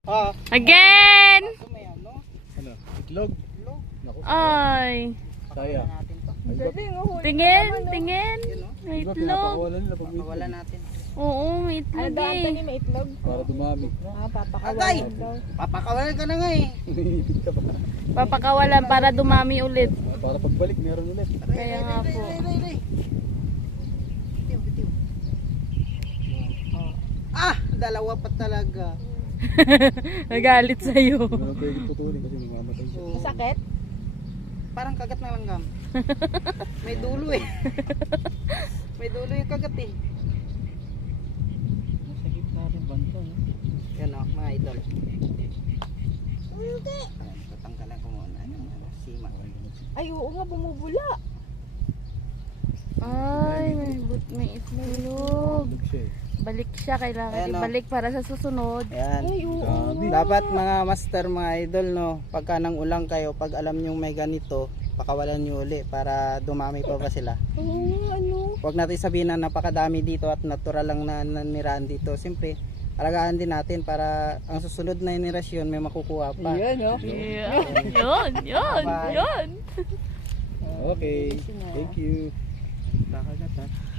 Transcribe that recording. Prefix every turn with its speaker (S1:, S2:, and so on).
S1: Again!
S2: Ano? Itlog? Naku,
S1: Ay.
S2: saya.
S1: Tingin, tingin. May
S2: Diba
S1: itlog.
S2: pinapakawalan nila pag may
S3: Wala
S2: itlog?
S3: natin.
S1: Oo, may itlog eh.
S4: may itlog.
S2: Para dumami.
S3: Agay! Papakawalan ka na nga eh.
S2: Ipit ka pa.
S1: Papakawalan para dumami ulit.
S2: Para pagbalik meron ulit.
S1: Kaya nga po.
S3: Bitiw, bitiw. Ah! Dalawa pa talaga.
S1: Nagalit sa'yo.
S2: Hindi naman pwede putulin kasi mamamatay siya.
S4: Masakit?
S3: Parang kagat ng langgam. May dulo eh. May dulo yung kagat eh.
S2: Sa gitna rin banto.
S3: Yan o, mga idol. Tatanggalan ko muna yung sima.
S4: Ay, oo nga, bumubula.
S1: Ay, may itlog.
S2: Itlog siya eh.
S1: Balik siya, kailangan
S3: Ayan, oh.
S1: ibalik para sa susunod.
S3: Ayan.
S4: Ay, oo.
S2: Dami.
S3: Dapat mga master, mga idol, no, pagka nang ulang kayo, pag alam nyo may ganito, pakawalan nyo uli para dumami pa ba sila.
S4: Oo nga, ano.
S3: Huwag natin sabihin na napakadami dito at natural lang na nanirahan dito. Siyempre, alagaan din natin para ang susunod na generasyon may makukuha pa.
S4: Yan, no?
S1: Yeah. Yun, yun,
S3: Bye.
S1: yun.
S2: Okay. Thank you.
S3: Kakagat ha.